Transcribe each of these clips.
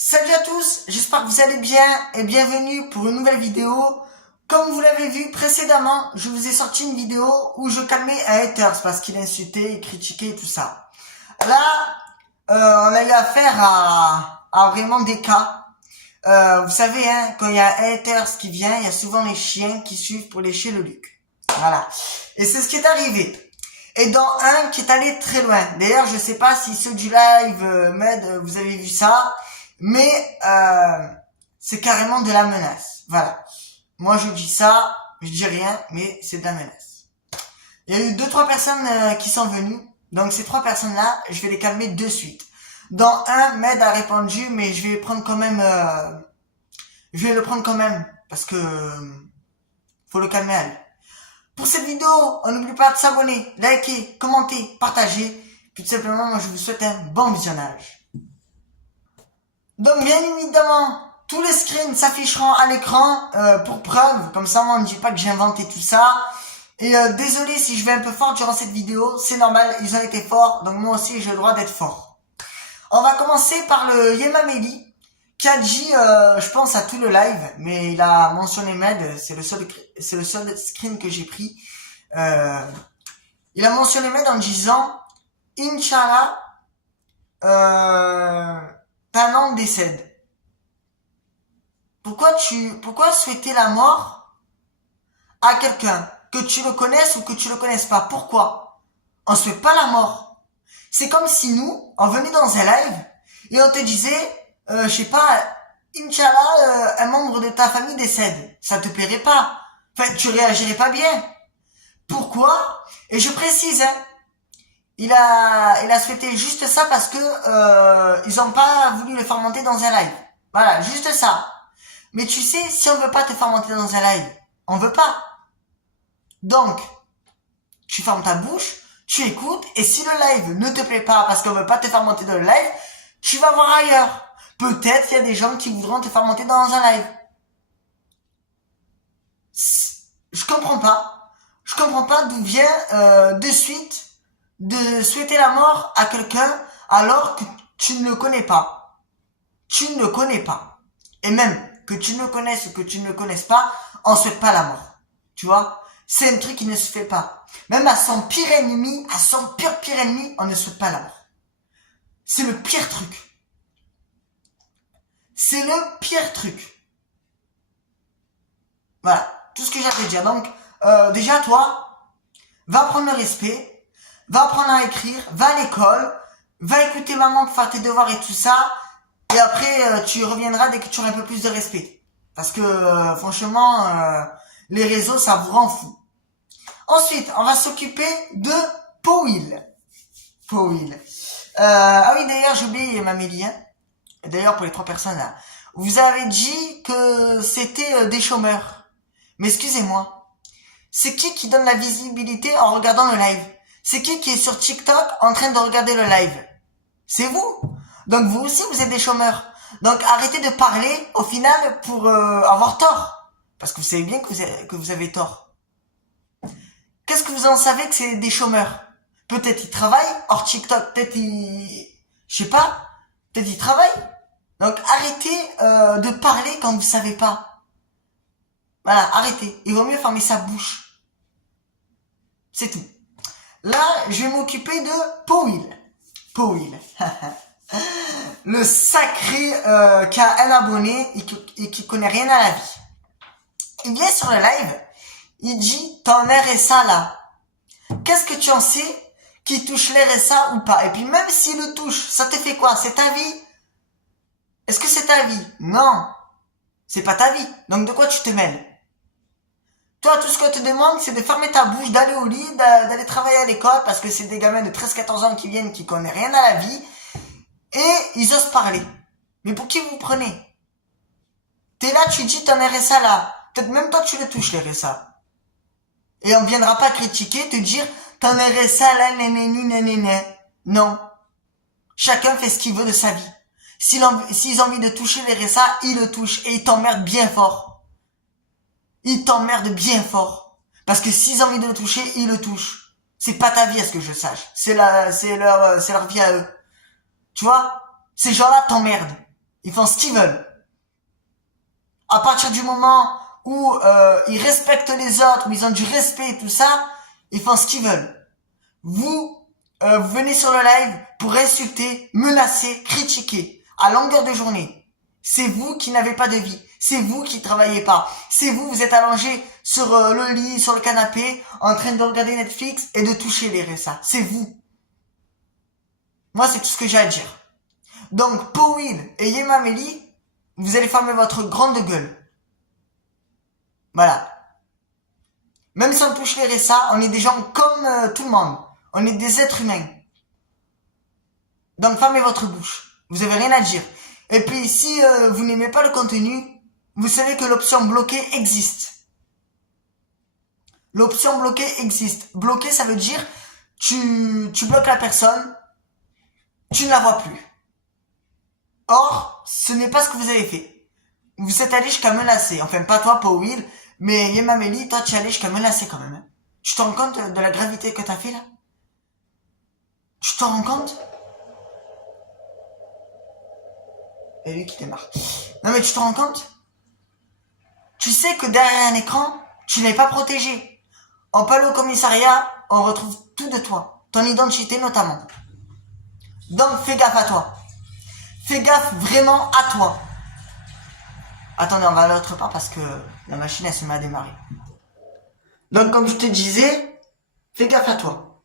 Salut à tous, j'espère que vous allez bien et bienvenue pour une nouvelle vidéo. Comme vous l'avez vu précédemment, je vous ai sorti une vidéo où je calmais un haters parce qu'il insultait, il critiquait et tout ça. Là, on a eu affaire à vraiment des cas. Vous savez, hein, quand il y a un haters qui vient, il y a souvent les chiens qui suivent pour lécher le luc. Voilà. Et c'est ce qui est arrivé. Et dans un qui est allé très loin. D'ailleurs, je sais pas si ceux du live m'aident, vous avez vu ça. Mais c'est carrément de la menace. Voilà. Moi je dis ça, je dis rien, mais c'est de la menace. Il y a eu 2-3 personnes qui sont venues. Donc ces 3 personnes-là, je vais les calmer de suite. Dans un, Med a répondu, mais je vais le prendre quand même. Je vais le prendre quand même parce que faut le calmer à lui. Pour cette vidéo, on n'oublie pas de s'abonner, liker, commenter, partager. Puis tout simplement, moi je vous souhaite un bon visionnage. Donc bien évidemment, tous les screens s'afficheront à l'écran pour preuve, comme ça on ne dit pas que j'ai inventé tout ça. Et désolé si je vais un peu fort durant cette vidéo, c'est normal, ils ont été forts, donc moi aussi j'ai le droit d'être fort. On va commencer par le Yemameli, qui a dit, je pense à tout le live, mais il a mentionné Med, c'est le seul screen que j'ai pris. Il a mentionné Med en disant, Inch'Allah, Talent décède. Pourquoi souhaiter la mort à quelqu'un, que tu le connaisses ou que tu le connaisses pas? Pourquoi? On souhaite pas la mort. C'est comme si nous, on venait dans un live et on te disait, je sais pas, Inch'Allah, un membre de ta famille décède. Ça te plairait pas. Enfin, tu réagirais pas bien. Pourquoi? Et je précise, hein, il a souhaité juste ça parce que ils ont pas voulu le faire monter dans un live. Voilà, juste ça. Mais tu sais, si on veut pas te faire monter dans un live, on veut pas. Donc, tu fermes ta bouche, tu écoutes, et si le live ne te plaît pas parce qu'on veut pas te faire monter dans le live, tu vas voir ailleurs. Peut-être qu'il y a des gens qui voudront te faire monter dans un live. Je comprends pas. Je comprends pas d'où vient de suite de souhaiter la mort à quelqu'un alors que tu ne le connais pas. Tu ne le connais pas. Et même que tu ne le connaisses ou que tu ne le connaisses pas, on souhaite pas la mort. Tu vois? C'est un truc qui ne se fait pas. Même à son pire ennemi, à son pire ennemi, on ne souhaite pas la mort. C'est le pire truc. C'est le pire truc. Voilà. Tout ce que j'ai à te dire. Donc, déjà toi, va prendre le respect. Va apprendre à écrire, va à l'école, va écouter maman pour faire tes devoirs et tout ça, et après tu reviendras dès que tu auras un peu plus de respect. Parce que franchement, les réseaux, ça vous rend fou. Ensuite, on va s'occuper de Powil. Powil. Ah oui, d'ailleurs, j'ai oublié Mamélie. Hein. D'ailleurs, pour les 3 personnes là, vous avez dit que c'était des chômeurs. Mais excusez-moi, c'est qui donne la visibilité en regardant le live? C'est qui est sur TikTok en train de regarder le live? C'est vous. Donc vous aussi, vous êtes des chômeurs. Donc arrêtez de parler au final pour avoir tort. Parce que vous savez bien que vous avez tort. Qu'est-ce que vous en savez que c'est des chômeurs? Peut-être ils travaillent hors TikTok. Peut-être ils... Je sais pas. Peut-être ils travaillent. Donc arrêtez de parler quand vous savez pas. Voilà, arrêtez. Il vaut mieux fermer sa bouche. C'est tout. Là, je vais m'occuper de Powil. Powil. Le sacré qui a un abonné et qui connaît rien à la vie. Il vient sur le live, il dit ton RSA là. Qu'est-ce que tu en sais qui touche l'RSA ou pas? Et puis même s'il le touche, ça te fait quoi? C'est ta vie? Est-ce que c'est ta vie? Non. C'est pas ta vie. Donc de quoi tu te mêles? Toi, tout ce qu'on te demande, c'est de fermer ta bouche, d'aller au lit, d'aller travailler à l'école, parce que c'est des gamins de 13-14 ans qui viennent, qui connaissent rien à la vie, et ils osent parler. Mais pour qui vous prenez? T'es là, tu dis ton RSA là. Peut-être même toi, tu le touches, le RSA. Et on viendra pas critiquer, te dire, ton RSA là, nénéné. Non. Chacun fait ce qu'il veut de sa vie. S'ils ont envie de toucher le RSA, ils le touchent, et ils t'emmerdent bien fort. Ils t'emmerdent bien fort. Parce que s'ils ont envie de le toucher, ils le touchent. C'est pas ta vie à ce que je sache. C'est leur vie à eux. Tu vois? Ces gens-là t'emmerdent. Ils font ce qu'ils veulent. À partir du moment où ils respectent les autres, où ils ont du respect et tout ça, ils font ce qu'ils veulent. Vous venez sur le live pour insulter, menacer, critiquer à longueur de journée. C'est vous qui n'avez pas de vie. C'est vous qui travaillez pas. C'est vous, vous êtes allongé sur le lit, sur le canapé, en train de regarder Netflix et de toucher les RSA. C'est vous. Moi, c'est tout ce que j'ai à dire. Donc, Powil et Yemameli, vous allez fermer votre grande gueule. Voilà. Même si on touche les RSA, on est des gens comme tout le monde. On est des êtres humains. Donc, fermez votre bouche. Vous avez rien à dire. Et puis, si vous n'aimez pas le contenu, vous savez que l'option bloquer existe. L'option bloquer existe. Bloquer, ça veut dire tu bloques la personne, tu ne la vois plus. Or, ce n'est pas ce que vous avez fait. Vous êtes allé jusqu'à menacer. Enfin, pas toi, Powil, mais Yemameli, toi, tu es allé jusqu'à menacer quand même. Hein. Tu te rends compte de la gravité que t'as fait là? Tu te rends compte? Et lui qui démarre. Non mais tu te rends compte? Tu sais que derrière un écran, tu n'es pas protégé. On peut aller au commissariat, on retrouve tout de toi. Ton identité notamment. Donc fais gaffe à toi. Fais gaffe vraiment à toi. Attendez, on va à l'autre part parce que la machine elle se met à démarrer. Donc comme je te disais, fais gaffe à toi.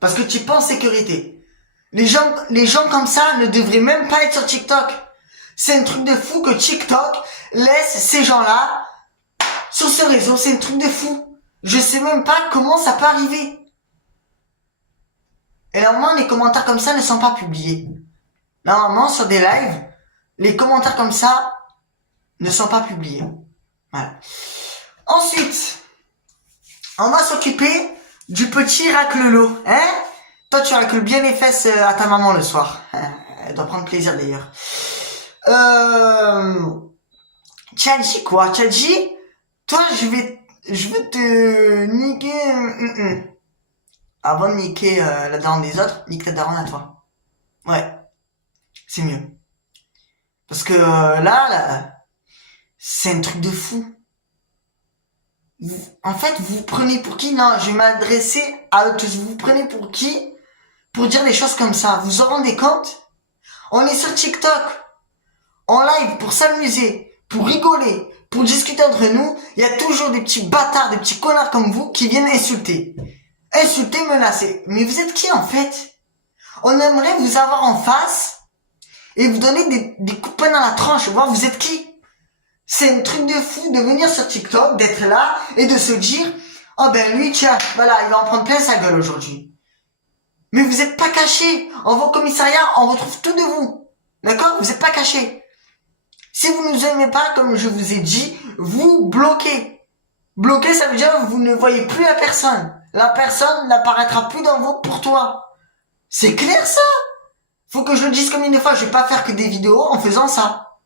Parce que tu es pas en sécurité. Les gens comme ça ne devraient même pas être sur TikTok. C'est un truc de fou que TikTok laisse ces gens-là sur ce réseau. C'est un truc de fou. Je sais même pas comment ça peut arriver. Et normalement, les commentaires comme ça ne sont pas publiés. Normalement, sur des lives, les commentaires comme ça ne sont pas publiés. Voilà. Ensuite, on va s'occuper du petit raclelo. Hein? Toi, tu racles bien les fesses à ta maman le soir. Elle doit prendre plaisir d'ailleurs. Tu as dit quoi? Tu as dit, toi, je vais te niquer. Avant de niquer la daronne des autres, nique ta daronne à toi. Ouais, c'est mieux. Parce que là, c'est un truc de fou. En fait, vous vous prenez pour qui? Non, je vais m'adresser à eux tous. Vous vous prenez pour qui? Pour dire des choses comme ça. Vous vous rendez compte? On est sur TikTok. En live pour s'amuser, pour rigoler, pour discuter entre nous. Il y a toujours des petits bâtards, des petits connards comme vous qui viennent insulter. Insulter, menacer. Mais vous êtes qui en fait? On aimerait vous avoir en face et vous donner des coups de poing dans la tranche. Voir vous êtes qui? C'est un truc de fou de venir sur TikTok, d'être là et de se dire oh ben lui tiens, voilà, il va en prendre plein sa gueule aujourd'hui. Mais vous êtes pas cachés. En vos commissariats, on retrouve tout de vous. D'accord? Vous êtes pas cachés. Si vous ne nous aimez pas, comme je vous ai dit, vous bloquez. Bloquer, ça veut dire que vous ne voyez plus la personne. La personne n'apparaîtra plus dans vos pour toi. C'est clair ça? Faut que je le dise combien de fois, je vais pas faire que des vidéos en faisant ça.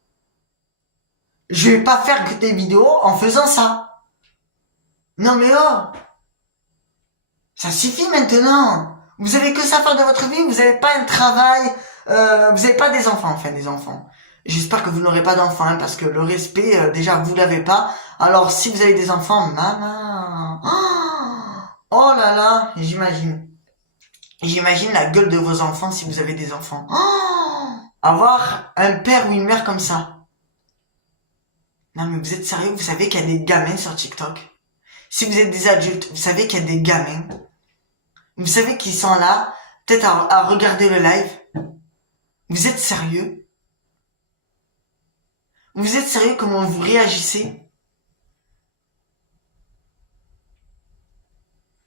Je vais pas faire que des vidéos en faisant ça. Non mais oh, ça suffit maintenant. Vous avez que ça à faire de votre vie, vous avez pas un travail, vous avez pas des enfants, enfin des enfants. J'espère que vous n'aurez pas d'enfants, hein, parce que le respect, déjà vous l'avez pas. Alors si vous avez des enfants, maman, oh là là, j'imagine. J'imagine la gueule de vos enfants si vous avez des enfants. Avoir un père ou une mère comme ça. Non mais vous êtes sérieux? Vous savez qu'il y a des gamins sur TikTok? Si vous êtes des adultes, vous savez qu'il y a des gamins. Vous savez qu'ils sont là, peut-être à regarder le live. Vous êtes sérieux? Vous êtes sérieux comment vous réagissez?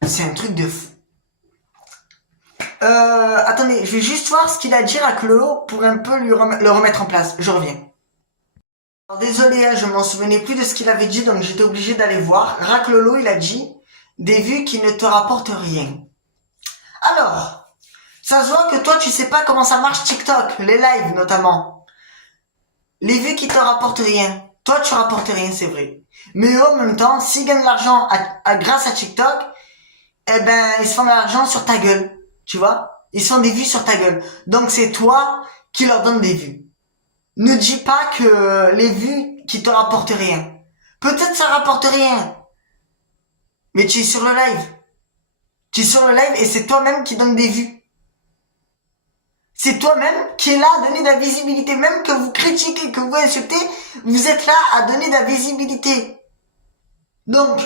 C'est un truc de fou. Attendez, je vais juste voir ce qu'il a à dire à Clolo pour un peu le remettre en place. Je reviens. Alors, désolé, hein, je m'en souvenais plus de ce qu'il avait dit, donc j'étais obligé d'aller voir. Raclolo, il a dit des vues qui ne te rapportent rien. Alors, ça se voit que toi, tu sais pas comment ça marche TikTok, les lives notamment. Les vues qui te rapportent rien. Toi, tu rapportes rien, c'est vrai. Mais eux, en même temps, s'ils gagnent de l'argent grâce à TikTok, eh ben, ils se font de l'argent sur ta gueule. Tu vois? Ils se font des vues sur ta gueule. Donc, c'est toi qui leur donne des vues. Ne dis pas que les vues qui te rapportent rien. Peut-être ça rapporte rien. Mais tu es sur le live. Tu es sur le live et c'est toi-même qui donne des vues. C'est toi-même qui est là à donner de la visibilité. Même que vous critiquez, que vous insultez, vous êtes là à donner de la visibilité. Donc,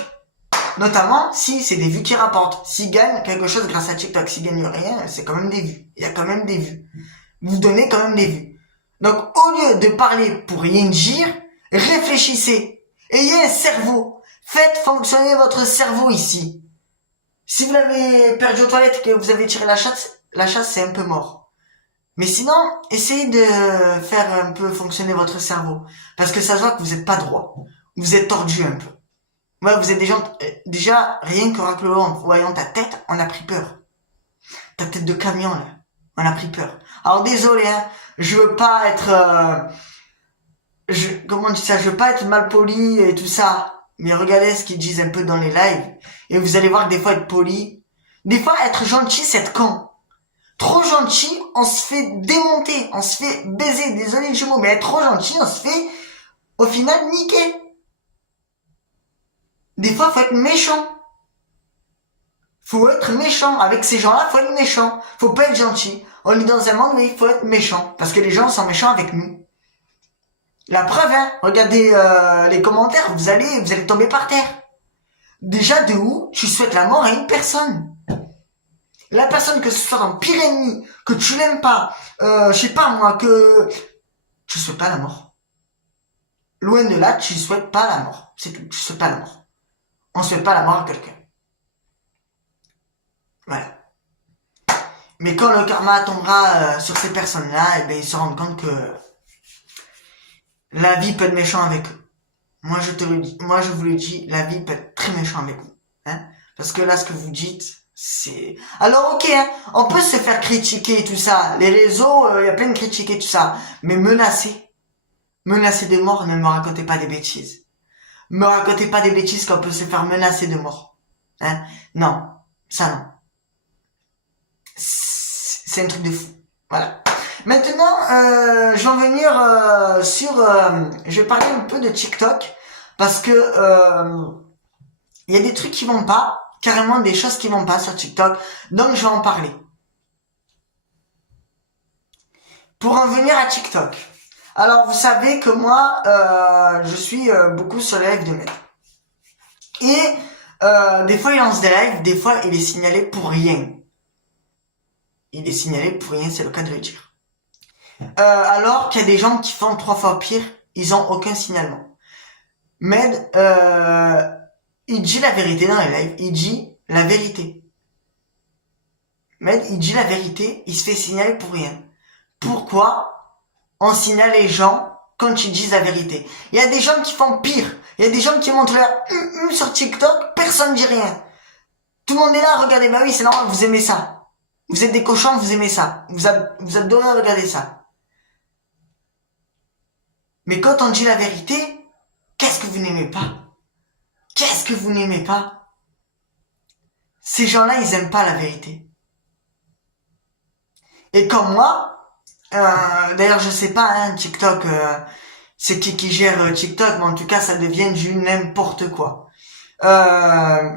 notamment, si c'est des vues qui rapportent. S'ils gagnent quelque chose grâce à TikTok, s'ils gagnent rien, c'est quand même des vues. Il y a quand même des vues. Vous donnez quand même des vues. Donc, au lieu de parler pour rien dire, réfléchissez. Ayez un cerveau. Faites fonctionner votre cerveau ici. Si vous l'avez perdu aux toilettes et que vous avez tiré la chasse c'est un peu mort. Mais sinon, essayez de faire un peu fonctionner votre cerveau. Parce que ça se voit que vous êtes pas droit. Vous êtes tordu un peu. Ouais, vous êtes déjà, rien en voyant ta tête, on a pris peur. Ta tête de camion, là. On a pris peur. Alors, désolé, hein. Je veux pas être, comment on dit ça? Je veux pas être mal poli et tout ça. Mais regardez ce qu'ils disent un peu dans les lives. Et vous allez voir que des fois être poli. Des fois être gentil, c'est être con. Trop gentil, on se fait démonter. On se fait baiser. Désolé le jeu mot, mais être trop gentil, on se fait, au final, niquer. Des fois, faut être méchant. Faut être méchant. Avec ces gens-là, faut être méchant. Faut pas être gentil. On est dans un monde où il faut être méchant. Parce que les gens sont méchants avec nous. La preuve, hein. Regardez les commentaires. Vous allez tomber par terre. Déjà, de où tu souhaites la mort à une personne. La personne, que ce soit ton pire ennemi, que tu l'aimes pas, je sais pas moi, que tu souhaites pas la mort. Loin de là, tu souhaites pas la mort. C'est tout. Tu souhaites pas la mort. On souhaite pas la mort à quelqu'un. Voilà. Mais quand le karma tombera sur ces personnes-là, eh ben, ils se rendent compte que la vie peut être méchant avec eux. Moi, je vous le dis, la vie peut être très méchant avec vous. Hein? Parce que là, ce que vous dites, c'est... Alors, ok, hein, on peut se faire critiquer et tout ça. Les réseaux, il y a plein de critiques et tout ça. Mais menacer de mort, ne me racontez pas des bêtises. Me racontez pas des bêtises qu'on peut se faire menacer de mort. Hein? Non. Ça, non. C'est un truc de fou. Voilà. Maintenant, je vais en venir je vais parler un peu de TikTok parce que il y a des trucs qui vont pas, carrément des choses qui vont pas sur TikTok, donc je vais en parler. Pour en venir à TikTok. Alors, vous savez que moi, je suis beaucoup sur les lives de Med. Et des fois, il lance des lives, des fois, il est signalé pour rien. Il est signalé pour rien, c'est le cas de le dire. Alors qu'il y a des gens qui font 3 fois pire, ils ont aucun signalement. Med, il dit la vérité dans les lives, il dit la vérité. Med, il dit la vérité, il se fait signaler pour rien. Pourquoi on signale les gens quand ils disent la vérité? Il y a des gens qui font pire, il y a des gens qui montrent leur sur TikTok, personne dit rien. Tout le monde est là, regardez, bah oui, c'est normal, vous aimez ça. Vous êtes des cochons, vous aimez ça. Vous adorez regarder ça. Mais quand on dit la vérité, qu'est-ce que vous n'aimez pas? Qu'est-ce que vous n'aimez pas? Ces gens-là, ils aiment pas la vérité. Et comme moi, d'ailleurs, je sais pas, hein, TikTok, c'est qui gère TikTok, mais en tout cas, ça devient du n'importe quoi.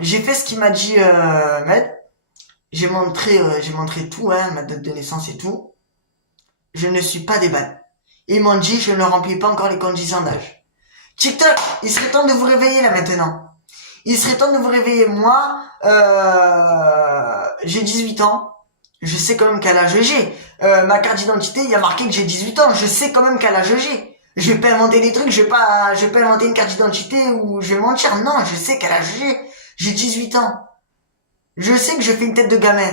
J'ai fait ce qu'il m'a dit Med. J'ai montré tout, hein, ma date de naissance et tout. Je ne suis pas des bannes. Ils m'ont dit, je ne remplis pas encore les conditions d'âge. TikTok, il serait temps de vous réveiller là maintenant. Il serait temps de vous réveiller. Moi, j'ai 18 ans. Je sais quand même quel âge j'ai. Ma carte d'identité, il y a marqué que j'ai 18 ans. Je sais quand même quel âge j'ai. Je vais pas inventer des trucs, je vais pas inventer une carte d'identité ou je vais mentir. Non, je sais quel âge j'ai. J'ai 18 ans. Je sais que je fais une tête de gamin.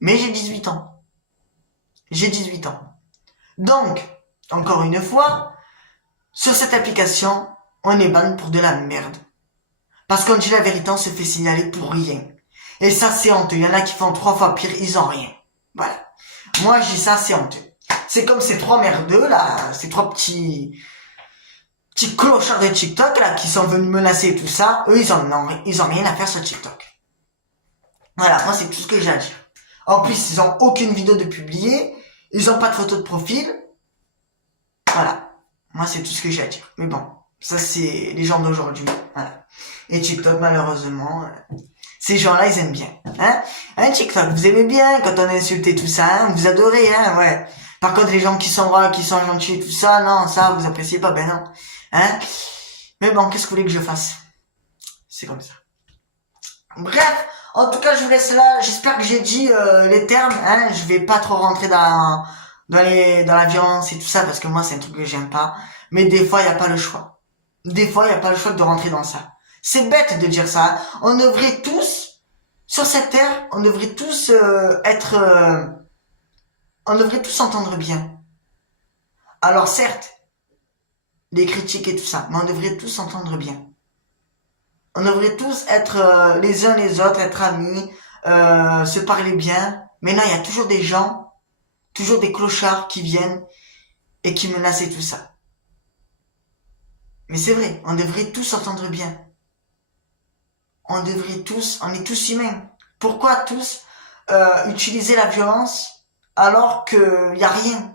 Mais j'ai 18 ans. J'ai 18 ans. Donc, encore une fois, sur cette application, on est ban pour de la merde. Parce qu'on dit la vérité, on se fait signaler pour rien. Et ça, c'est honteux. Il y en a qui font 3 fois pire, ils ont rien. Voilà. Moi, je dis ça, c'est honteux. C'est comme ces 3 merdeux, là, ces 3 petits clochards de TikTok, là, qui sont venus menacer tout ça. Eux, ils ont rien à faire sur TikTok. Voilà, moi, c'est tout ce que j'ai à dire. En plus, ils ont aucune vidéo de publier. Ils ont pas de photo de profil. Voilà. Moi, c'est tout ce que j'ai à dire. Mais bon, ça, c'est les gens d'aujourd'hui. Voilà. Et TikTok, malheureusement, ces gens-là, ils aiment bien. Hein, TikTok, vous aimez bien quand on insulte et tout ça, hein, vous adorez, hein, ouais. Par contre, les gens qui sont rares, qui sont gentils et tout ça, non, ça, vous appréciez pas, ben non. Hein. Mais bon, qu'est-ce que vous voulez que je fasse? C'est comme ça. Bref, en tout cas, je vous laisse là. J'espère que j'ai dit les termes. Hein. Je vais pas trop rentrer dans la violence et tout ça parce que moi, c'est un truc que j'aime pas. Mais des fois, il y a pas le choix. Des fois, il y a pas le choix de rentrer dans ça. C'est bête de dire ça. Hein. On devrait tous, sur cette terre, on devrait tous on devrait tous entendre bien. Alors certes, les critiques et tout ça, mais on devrait tous entendre bien. On devrait tous être les uns les autres, être amis, se parler bien. Mais non, il y a toujours des gens, toujours des clochards qui viennent et qui menacent et tout ça. Mais c'est vrai, on devrait tous entendre bien. On devrait tous, on est tous humains. Pourquoi tous utiliser la violence alors que y a rien?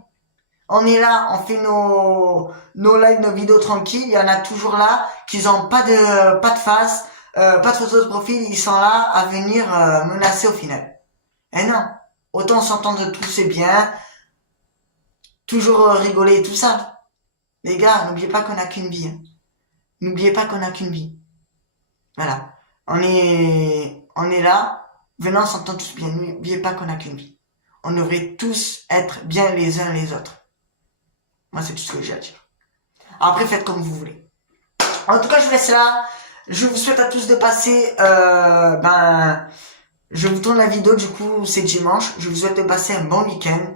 On est là, on fait nos lives, nos vidéos tranquilles. Il y en a toujours là qui ont pas de face, pas de photo de profil. Ils sont là à venir menacer au final. Et non, autant s'entendre tous c'est bien, toujours rigoler et tout ça. Les gars, n'oubliez pas qu'on a qu'une vie. Hein. N'oubliez pas qu'on a qu'une vie. Voilà, on est là, venons s'entendre tous bien. N'oubliez pas qu'on a qu'une vie. On devrait tous être bien les uns les autres. Moi, c'est tout ce que j'ai à dire. Après, faites comme vous voulez. En tout cas, je vous laisse là. Je vous souhaite à tous de passer... je vous tourne la vidéo, du coup, c'est dimanche. Je vous souhaite de passer un bon week-end.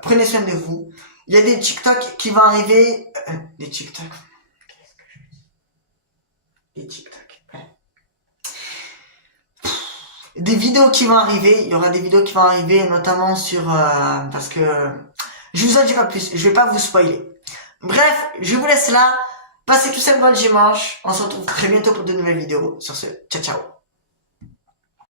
Prenez soin de vous. Il y a des TikTok qui vont arriver... des TikTok. Des TikTok. Ouais. Des vidéos qui vont arriver. Il y aura des vidéos qui vont arriver, notamment sur... parce que... Je vous en dis pas plus, je vais pas vous spoiler. Bref, je vous laisse là. Passez tous un bon dimanche. On se retrouve très bientôt pour de nouvelles vidéos. Sur ce, ciao ciao.